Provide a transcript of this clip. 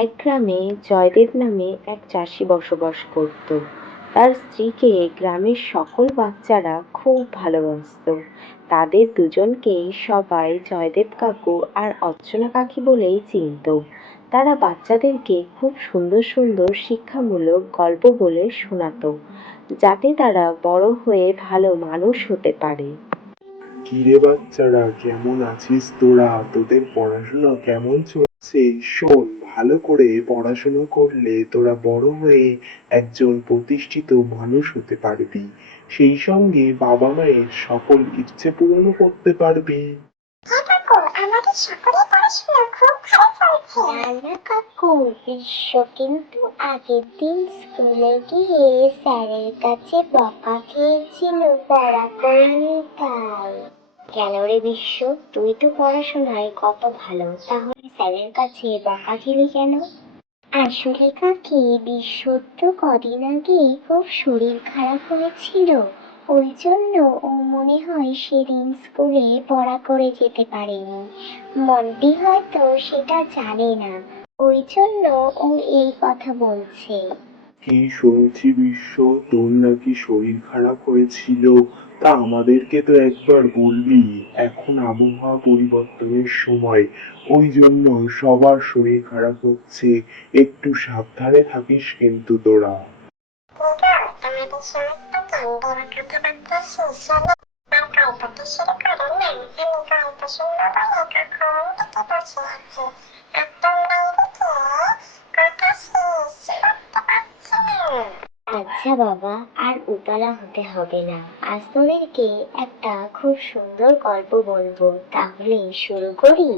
এক গ্রামে জয়দেব নামে এক চাষি বসবাস করত। তার স্ত্রীকে গ্রামের সকল বাচ্চারা খুব ভালোবাসতো। তাদের দুজনকেই সবাই জয়দেব কাকু আর অর্চনা কাকি বলেই চিনত। তারা বাচ্চাদেরকে খুব সুন্দর সুন্দর শিক্ষামূলক গল্প বলে শোনাতো, যাতে তারা বড় হয়ে ভালো মানুষ হতে পারে। কিরে বাচ্চারা, কেমন আছিস তোরা? তোদের পড়াশোনা কেমন চলছে? শোন, ভালো করে পড়াশোনা করলে তোরা বড় হয়ে একজন প্রতিষ্ঠিত মানুষ হতে পারবি। সেই সঙ্গে বাবা মায়ের সকল ইচ্ছে পূরণও করতে পারবি। হ্যাঁ কাকু, আমাদের সকলের পড়াশোনা খুব ভালো চলছে। না না কাকু, বিশ্ব কিন্তু আগের দিন স্কুলে গিয়ে স্যারের কাছে বকা খেয়েছিল পড়া করেনি তাই। কেন রে বিশ্ব, তুই তো পড়াশোনায় কত ভালো, তাহলে স্যারের কাছে বকা খেলি কেন? আসলে কাকি, বিশ্বর তো কদিন আগে খুব শরীর খারাপ হয়েছিল, ওই জন্য ও মনে হয় সেদিন স্কুলে পড়া করে যেতে পারেনি। মন্টি হয়তো সেটা জানে না, ওই জন্য ও এই কথা বলছে। কি শুনছি বিশ্ব, তোর নাকি শরীর খারাপ হয়েছিল? তা আমাদেরকে তো একবার বলবি। এখন আবহাওয়া পরিবর্তনের সময়, ওই জন্য সবার শরীর খারাপ হচ্ছে। একটু সাবধানে থাকিস কিন্তু তোরা। তোমাদের সঙ্গে তো বড় কথাবার্তা শেষ হলো, আর গল্পটা শুরু করো না। আমি গল্প শুনবো বলে কখন থেকে বসে আছি, আর তোমরা এদিকে কথা শেষ করতে পারছো না। আচ্ছা বাবা, আর উতলা হতে হবে না। আজ তোদেরকে একটা খুব সুন্দর গল্প বলবো, তাহলে শুরু করি।